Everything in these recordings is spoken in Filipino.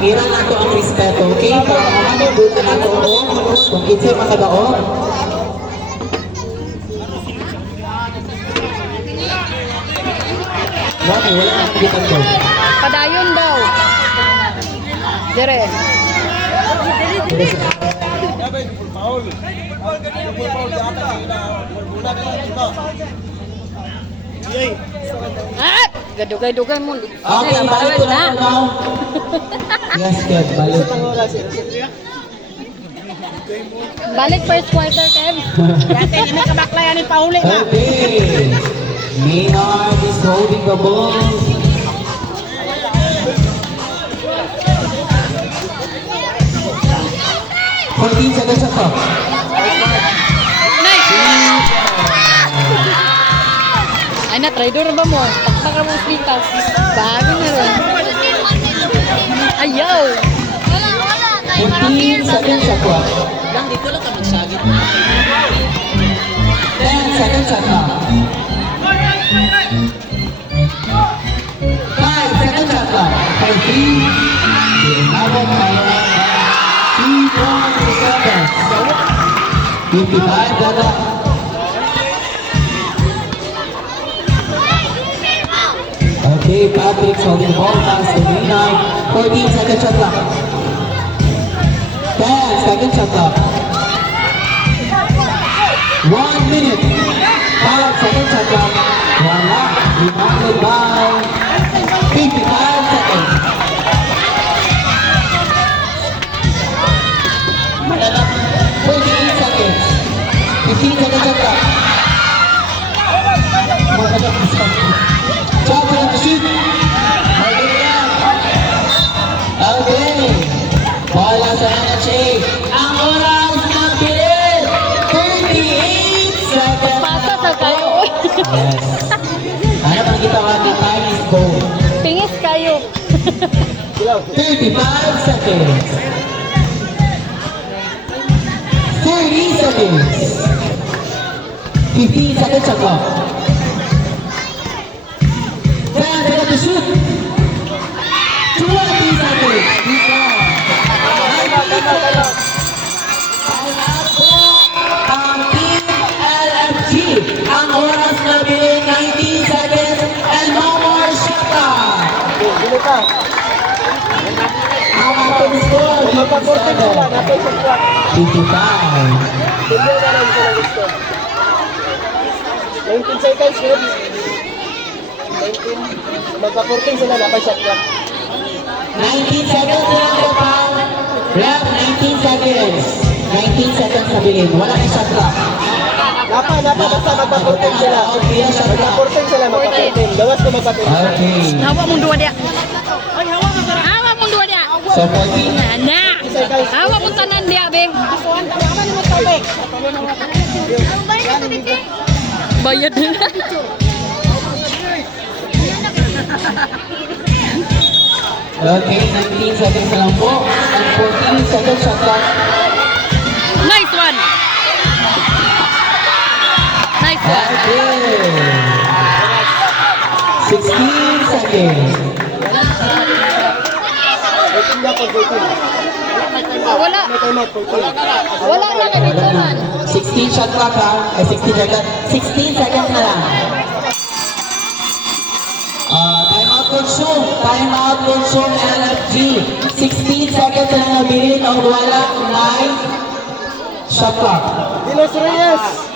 Gira na to ang respeto, okay? Para mamamindot na to kung kinsay makadaog. Wala na kita ko. Padayon daw. Dire. Ah! Gadugay-dugay mo. Okay, balik ko na now. Yes, Kev, balik. Balik first quarter, Kev. Dati ini kabaklayan ni Pauli na. Okay. Maynard is holding the ball. Fourteen seconds shot clock. Nice! Ay na, traidor ba mo? Takpak ka mo slitas. Bago na rin. Ayaw! 14 seconds shot clock. Lang dito lang ka magsagit. 10 seconds shot clock. 5 seconds shot clock. 13. Another Maynard. 2 seconds. 55 Dada. Okay, Patrick's holding the ball past the Maynard. 14 seconds shot clock. 10 seconds shot clock. 1 minute. 5 seconds shot clock. Wala. Rebounded by 55 seconds. Malala. 28 seconds. 15 seconds shot clock. Malala. Shot clock to shoot. Okay. Bola sa NHA. Ang oras na bilis. 38 seconds. Pasa sa kayo. Yes. Ano bang gitawa na time is gold? Pingis kayo. 35 seconds. 30 seconds. 15 seconds shot clock. 10 seconds to shoot. 20 seconds. Keep on. 19 seconds. Ang Team LFG. Ang oras na bilhin 19 seconds and no more shot clock. Ang ating score, 55. 19 seconds, Fred. 19. Magka-14 sila na pa shot clock. 19 seconds lang po pa. Rep, 19 seconds. 19 seconds na bilhin. Wala na shot clock. Basta magka-14 sila. Magka-14 sila, magka-14. Gawas ko magka-14. Okay. Hawa mong duwa dia. Hawa mong duwa dia. So 14. Na. Hawa mong tanan dia, Beng. Bayad na. Okay, 19 seconds na lang po. And 14 seconds shot clock. Nice one. Nice one. Okay. 16 seconds. Wala. Wala na kay Wala na. Bituman. 16 shot clock ha. Ay, 16 seconds. 16 seconds na lang. Time out consume. Time out consume LFG. 16 seconds na lang nabilin o wala. 9 shot clock. Dilos Reyes.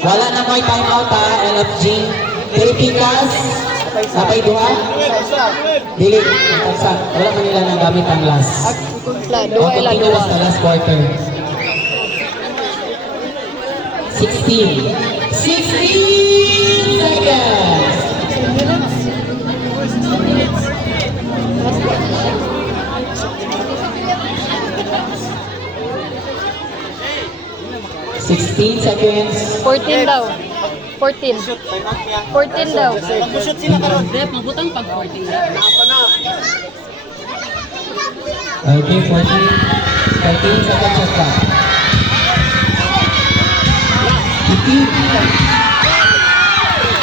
Wala na may time out ha, LFG. Pilipinas. Napay duha. Dili. Tansa. Wala man nila nang gamit ang last. Duwa ila duwa. Sa last quarter. 16. 16 seconds. $16 seconds. 14 daw. 14. 14 daw. Mag-shoot sila karon. Rep, mabutang pag 14. Okay, 14 seconds shot clock. 15.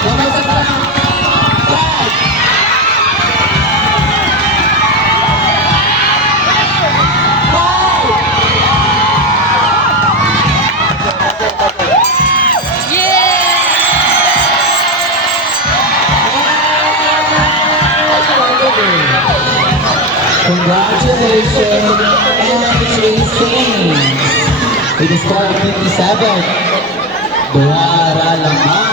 One more shot clock. 5. Congratulations, NH Racing. With a score of 57. Duara lamang.